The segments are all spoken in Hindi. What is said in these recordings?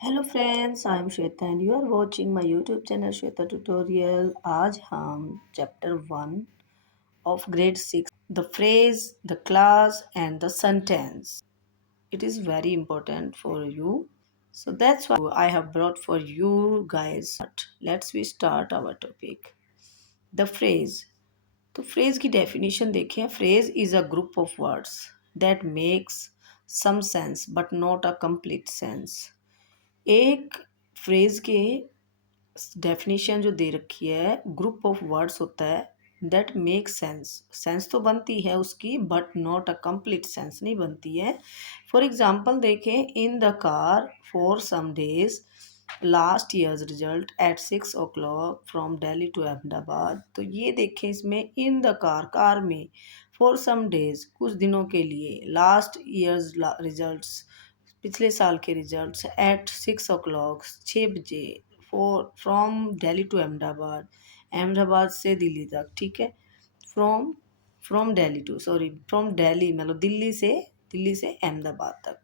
Hello friends, I am Shweta and you are watching my YouTube channel Shweta tutorial. आज हम chapter 1 of grade 6 the phrase, the clause and the sentence. It is very important for you. So that's why I have brought for you guys. Let's we start our topic. The phrase. तो फ्रेज की डेफिनेशन देखें. Phrase is a group of words that makes some sense but not a complete sense. एक फ्रेज के डेफिनेशन जो दे रखी है, ग्रुप ऑफ वर्ड्स होता है दैट मेक सेंस. सेंस तो बनती है उसकी but not a complete sense नहीं बनती है. फॉर एग्जांपल देखें, in the car for some days last years result at 6 o'clock from Delhi to Ahmedabad. तो ये देखें, इसमें इन द कार, कार में, फॉर सम डेज कुछ दिनों के लिए, लास्ट ईयर्स रिजल्ट्स पिछले साल के रिजल्ट्स, एट 6 o'clock 6 बजे, for from Delhi to Ahmedabad, Ahmedabad से दिल्ली तक. ठीक है, from from Delhi to, sorry, from Delhi मतलब दिल्ली से अहमदाबाद तक.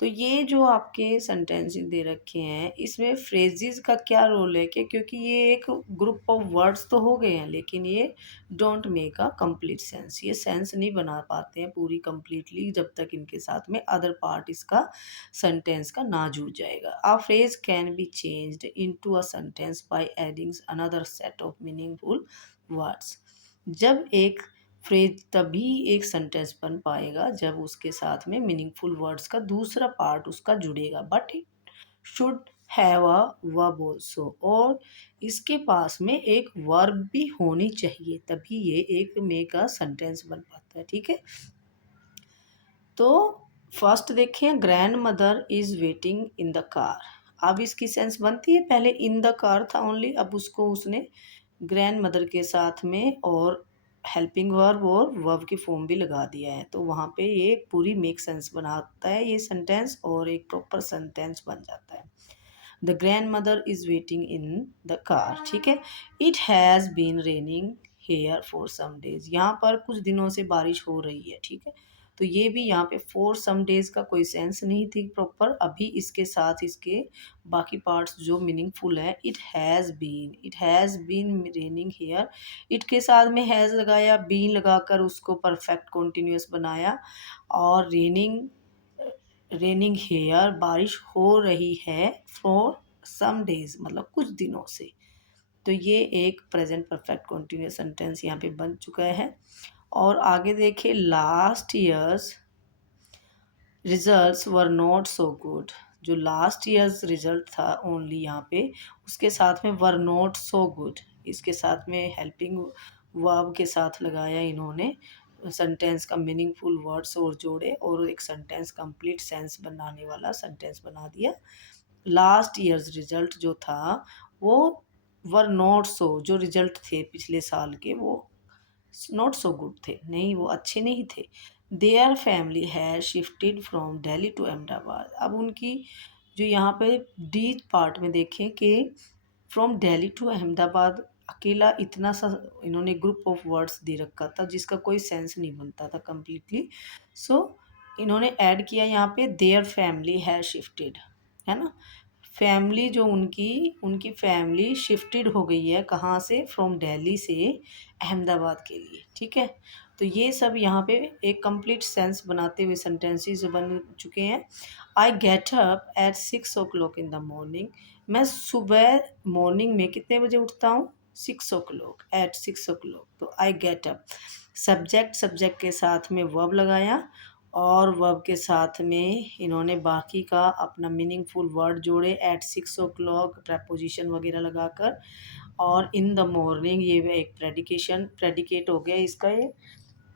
तो ये जो आपके सेंटेंसेस दे रखे हैं, इसमें फ्रेजेस का क्या रोल है कि क्योंकि ये एक ग्रुप ऑफ वर्ड्स तो हो गए हैं, लेकिन ये don't make a complete sense. ये सेंस नहीं बना पाते हैं पूरी कंप्लीटली जब तक इनके साथ में अदर पार्ट इसका सेंटेंस का ना जुड़ जाएगा. A phrase can be changed into a sentence by adding another set of meaningful words. जब एक फ्रेज तभी एक सेंटेंस बन पाएगा जब उसके साथ में मीनिंगफुल वर्ड्स का दूसरा पार्ट उसका जुड़ेगा. But it should have a verb also, और इसके पास में एक वर्ब भी होनी चाहिए, तभी ये एक मेक अ सेंटेंस बन पाता है. ठीक है, तो फर्स्ट देखें, grand mother is waiting in the car. अब इसकी सेंस बनती है, पहले इन द कार था ओनली, अब उसको उसने ग्रैंड मदर के साथ में और हेल्पिंग वर्ब और वर्ब की फॉर्म भी लगा दिया है. तो वहाँ पे ये एक पूरी मेक सेंस बनाता है ये सेंटेंस, और एक प्रॉपर सेंटेंस बन जाता है. The grandmother is waiting in the car. ठीक है, it has been raining here for some days. यहाँ पर कुछ दिनों से बारिश हो रही है. ठीक है, तो ये भी यहाँ पे फॉर सम डेज का कोई सेंस नहीं थी प्रॉपर. अभी इसके साथ इसके बाकी पार्ट्स जो मीनिंगफुल है, it has been raining here, it के साथ में हैज़ लगाया, बीन लगाकर उसको परफेक्ट कॉन्टिन्यूस बनाया, और रेनिंग हेयर बारिश हो रही है, फॉर सम डेज मतलब कुछ दिनों से. तो ये एक प्रेजेंट परफेक्ट कॉन्टिन्यूस सेंटेंस यहाँ पे बन चुका है. और आगे देखिए, last years results were not so good. जो लास्ट ईयर्स रिजल्ट था ओनली यहाँ पे, उसके साथ में वर नॉट सो गुड, इसके साथ में हेल्पिंग वर्ब के साथ लगाया इन्होंने सेंटेंस का मीनिंगफुल वर्ड्स और जोड़े, और एक सेंटेंस कंप्लीट सेंस बनाने वाला सेंटेंस बना दिया. लास्ट ईयर्स रिजल्ट जो था वो वर नॉट सो, जो रिजल्ट थे पिछले साल के वो नॉट सो गुड थे, नहीं वो अच्छे नहीं थे. Their family has shifted from Delhi to Ahmedabad. अब उनकी जो यहाँ पे डी पार्ट में देखें कि फ्रॉम दिल्ली टू अहमदाबाद, अकेला इतना सा इन्होंने ग्रुप ऑफ वर्ड्स दे रखा था जिसका कोई सेंस नहीं बनता था कंप्लीटली. सो इन्होंने ऐड किया यहाँ पे देयर फैमिली हैज शिफ्टेड, है ना. फैमिली जो उनकी उनकी फैमिली शिफ्टेड हो गई है, कहाँ से, फ्रॉम दिल्ली से अहमदाबाद के लिए. ठीक है, तो ये सब यहाँ पे एक कंप्लीट सेंस बनाते हुए सेंटेंसेस बन चुके हैं. I get up at 6 o'clock in the morning. मैं सुबह मॉर्निंग में कितने बजे उठता हूँ, 6 o'clock, एट 6 o'clock. तो आई गेट अप, सब्जेक्ट के साथ में वर्ब लगाया, और वर्ब के साथ में इन्होंने बाकी का अपना मीनिंगफुल वर्ड जोड़े, एट 6 o'clock प्रपोजिशन वगैरह लगाकर, और इन द मॉर्निंग ये एक प्रेडिकेट हो गया इसका ये,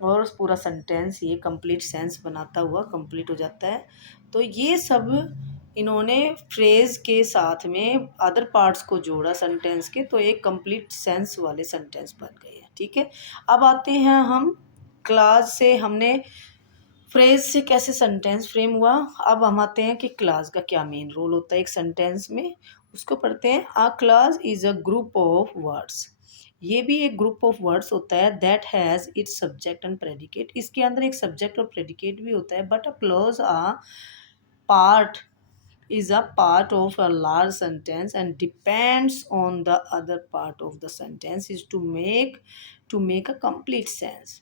और उस पूरा सेंटेंस ये कंप्लीट सेंस बनाता हुआ कंप्लीट हो जाता है. तो ये सब इन्होंने फ्रेज के साथ में अदर पार्ट्स को जोड़ा सेंटेंस के, तो एक कंप्लीट सेंस वाले सेंटेंस बन गए हैं. ठीक है, अब आते हैं हम क्लास से, हमने फ्रेज से कैसे सेंटेंस फ्रेम हुआ. अब हम आते हैं कि क्लास का क्या मेन रोल होता है एक सेंटेंस में, उसको पढ़ते हैं. A clause is a group of words. ये भी एक ग्रुप ऑफ वर्ड्स होता है that has its subject and predicate. इसके अंदर एक सब्जेक्ट और प्रेडिकेट भी होता है, but a clause a part is a part of a large sentence and depends on the other part of the sentence is to make a complete sense.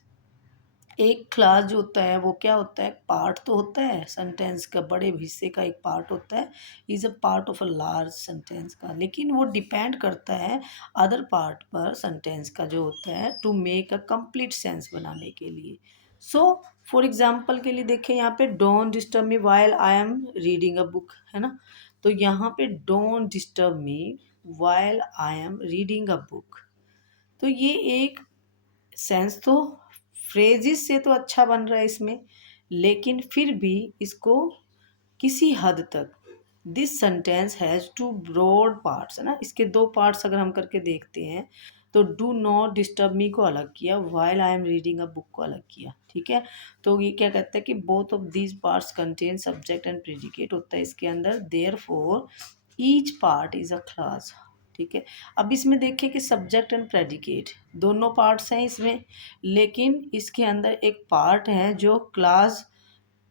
एक क्लास जो होता है वो क्या होता है, पार्ट तो होता है सेंटेंस का, बड़े हिस्से का एक पार्ट होता है, is a part of a large sentence का, लेकिन वो डिपेंड करता है अदर पार्ट पर सेंटेंस का जो होता है to make a complete sense बनाने के लिए। सो फॉर एग्जांपल के लिए देखें यहाँ पे don't disturb me while I am reading a book, है ना। तो यहाँ पे don't disturb me while I am reading a book, तो ये एक सेंस तो फ्रेजेस से तो अच्छा बन रहा है इसमें, लेकिन फिर भी इसको किसी हद तक this sentence has two broad parts, है ना। इसके दो पार्ट्स अगर हम करके देखते हैं तो डू नॉट डिस्टर्ब मी को अलग किया, while I am reading a book को अलग किया, ठीक है। तो ये क्या कहता है कि both of these parts contain subject and predicate होता है इसके अंदर, therefore each part is a clause, ठीक है। अब इसमें देखिए कि सब्जेक्ट एंड प्रेडिकेट दोनों पार्ट्स हैं इसमें, लेकिन इसके अंदर एक पार्ट है जो क्लास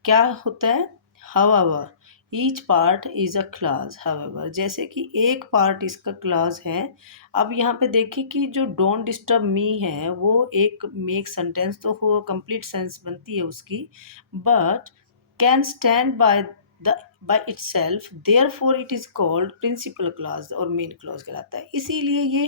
क्या होता है, however each part is a class however, जैसे कि एक पार्ट इसका क्लास है। अब यहाँ पे देखिए कि जो डोंट डिस्टर्ब मी है वो एक मेक सेंटेंस तो हो, कंप्लीट सेंस बनती है उसकी, but can stand the by itself, therefore it is called principal clause और मेन क्लॉज कहलाता है। इसीलिए ये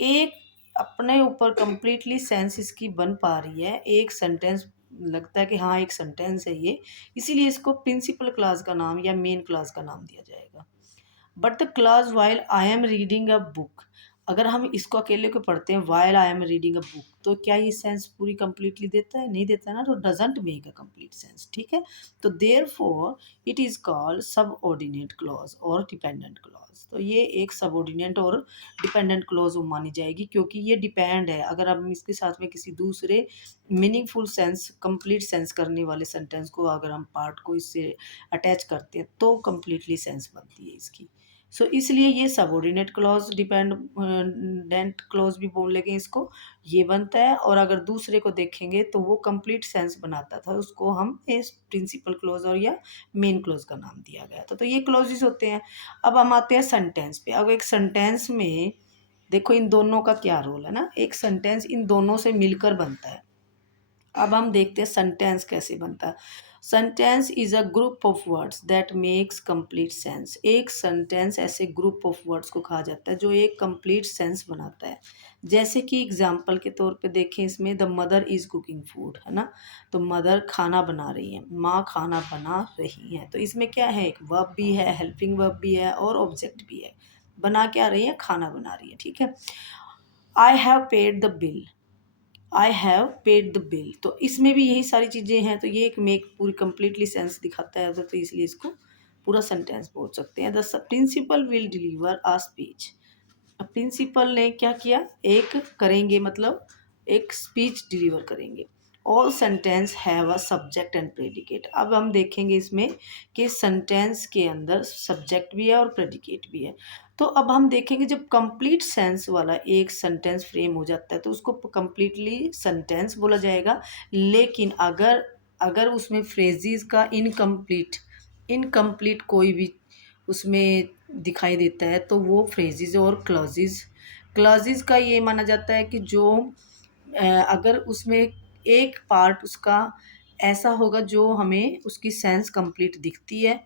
एक अपने ऊपर कंप्लीटली सेंस इसकी बन पा रही है, एक सेंटेंस लगता है कि हाँ एक सेंटेंस है ये, इसीलिए इसको प्रिंसिपल क्लॉज का नाम या मेन क्लॉज का नाम दिया जाएगा। But the clause while I am reading a book, अगर हम इसको अकेले को पढ़ते हैं while I am reading a book, तो क्या ये सेंस पूरी कंप्लीटली देता है, नहीं देता ना, तो doesn't make a complete sense, ठीक है। तो therefore it is called subordinate clause और डिपेंडेंट क्लॉज, तो ये एक सबऑर्डिनेट और डिपेंडेंट क्लॉज मानी जाएगी क्योंकि ये डिपेंड है, अगर हम इसके साथ में किसी दूसरे मीनिंगफुल सेंस कंप्लीट सेंस करने वाले सेंटेंस को अगर हम पार्ट को इससे अटैच करते हैं तो कंप्लीटली सेंस बनती है इसकी। सो इसलिए ये सबऑर्डिनेट क्लॉज डिपेंडेंट क्लॉज भी बोल लेंगे इसको, ये बनता है। और अगर दूसरे को देखेंगे तो वो कंप्लीट सेंस बनाता था, उसको हम इस प्रिंसिपल क्लॉज और या मेन क्लॉज का नाम दिया गया था। तो ये क्लॉजेस होते हैं। अब हम आते हैं सेंटेंस पे। अब एक सेंटेंस में देखो इन दोनों का क्या रोल है ना, एक सेंटेंस इन दोनों से मिलकर बनता है। अब हम देखते हैं सेंटेंस कैसे बनता है। Sentence is a group of words that makes complete sense, एक सेंटेंस ऐसे ग्रुप ऑफ वर्ड्स को कहा जाता है जो एक कंप्लीट सेंस बनाता है। जैसे कि एग्जाम्पल के तौर पे देखें, इसमें the mother is cooking food, है ना। तो मदर खाना बना रही है, माँ खाना बना रही है, तो इसमें क्या है, एक वर्ब भी है, हेल्पिंग वर्ब भी है और ऑब्जेक्ट भी है। बना क्या रही है, खाना बना रही है, ठीक है। I have paid the bill, I have paid the bill, तो इसमें भी यही सारी चीज़ें हैं, तो ये एक मेक पूरी कंप्लीटली सेंस दिखाता है, तो इसलिए इसको पूरा सेंटेंस बोल सकते हैं। The principal will deliver a speech, अब प्रिंसिपल ने क्या किया, एक करेंगे मतलब एक स्पीच डिलीवर करेंगे। All sentence have a subject and predicate, अब हम देखेंगे इसमें कि सेंटेंस के अंदर सब्जेक्ट भी है और प्रेडिकेट भी है। तो अब हम देखेंगे जब कंप्लीट सेंस वाला एक सेंटेंस फ्रेम हो जाता है तो उसको कंप्लीटली सेंटेंस बोला जाएगा। लेकिन अगर अगर उसमें फ्रेजेस का इनकम्प्लीट इनकम्प्लीट कोई भी उसमें दिखाई देता है तो वो फ्रेजेस और क्लॉजेस, क्लॉजेस का ये माना जाता है कि जो अगर उसमें एक पार्ट उसका ऐसा होगा जो हमें उसकी सेंस कंप्लीट दिखती है,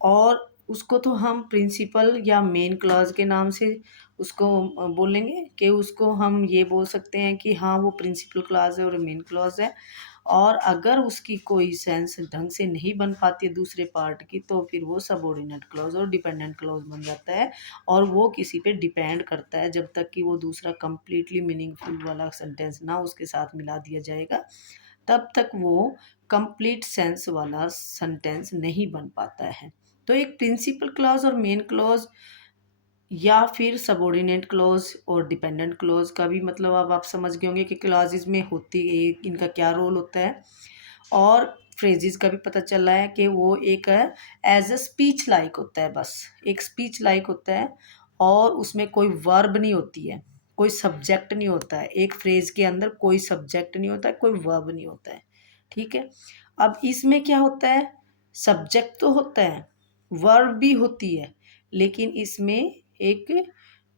और उसको तो हम प्रिंसिपल या मेन क्लॉज के नाम से उसको बोलेंगे कि उसको हम ये बोल सकते हैं कि हाँ वो प्रिंसिपल क्लॉज है और मेन क्लॉज है। और अगर उसकी कोई सेंस ढंग से नहीं बन पाती है दूसरे पार्ट की तो फिर वो सबऑर्डिनेट क्लॉज और डिपेंडेंट क्लॉज बन जाता है, और वो किसी पे डिपेंड करता है जब तक कि वो दूसरा कंप्लीटली मीनिंगफुल वाला सेंटेंस ना उसके साथ मिला दिया जाएगा तब तक वो कंप्लीट सेंस वाला सेंटेंस नहीं बन पाता है। तो एक प्रिंसिपल क्लॉज और मेन क्लॉज या फिर सबऑर्डिनेट क्लॉज और डिपेंडेंट क्लॉज का भी मतलब अब आप समझ गए होंगे कि क्लॉजेज में होती है इनका क्या रोल होता है। और फ्रेजेस का भी पता चला है कि वो एक एज अ स्पीच लाइक होता है, बस एक स्पीच लाइक होता है, और उसमें कोई वर्ब नहीं होती है, कोई सब्जेक्ट नहीं होता है, एक फ्रेज के अंदर कोई सब्जेक्ट नहीं होता है, कोई वर्ब नहीं होता है, ठीक है। अब इसमें क्या होता है, सब्जेक्ट तो होता है वर्ब भी होती है, लेकिन इसमें एक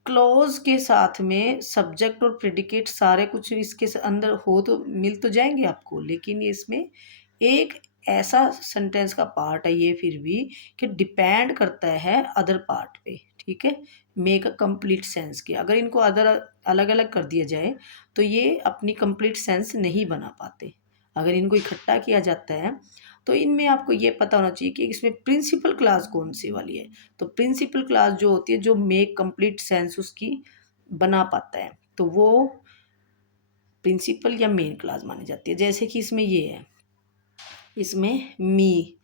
क्लॉज के साथ में सब्जेक्ट और प्रेडिकेट सारे कुछ इसके अंदर हो तो मिल तो जाएंगे आपको, लेकिन इसमें एक ऐसा सेंटेंस का पार्ट है ये फिर भी कि डिपेंड करता है अदर पार्ट पे, ठीक है। मेक अ कंप्लीट सेंस के अगर इनको अदर अलग अलग कर दिया जाए तो ये अपनी कंप्लीट सेंस नहीं बना पाते। अगर इनको इकट्ठा किया जाता है तो इनमें आपको ये पता होना चाहिए कि इसमें प्रिंसिपल क्लास कौन सी वाली है। तो प्रिंसिपल क्लास जो होती है जो मेक कंप्लीट सेंस उसकी बना पाता है तो वो प्रिंसिपल या मेन क्लास मानी जाती है। जैसे कि इसमें ये है, इसमें मी,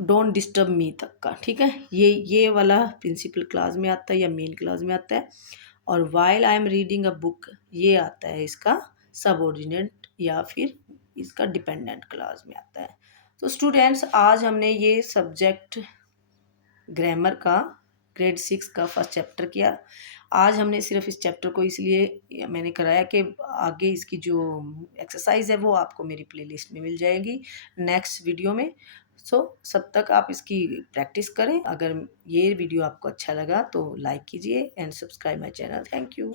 डोंट डिस्टर्ब मी तक का, ठीक है, ये वाला प्रिंसिपल क्लास में आता है या मेन क्लास में आता है। और while I am reading a book ये आता है इसका सबऑर्डिनेट या फिर इसका डिपेंडेंट क्लास में आता है। तो स्टूडेंट्स आज हमने ये सब्जेक्ट ग्रामर का ग्रेड 6 का फर्स्ट चैप्टर किया। आज हमने सिर्फ इस चैप्टर को इसलिए मैंने कराया कि आगे इसकी जो एक्सरसाइज है वो आपको मेरी प्लेलिस्ट में मिल जाएगी नेक्स्ट वीडियो में। सो सब तक आप इसकी प्रैक्टिस करें। अगर ये वीडियो आपको अच्छा लगा तो लाइक कीजिए and subscribe my channel. Thank you.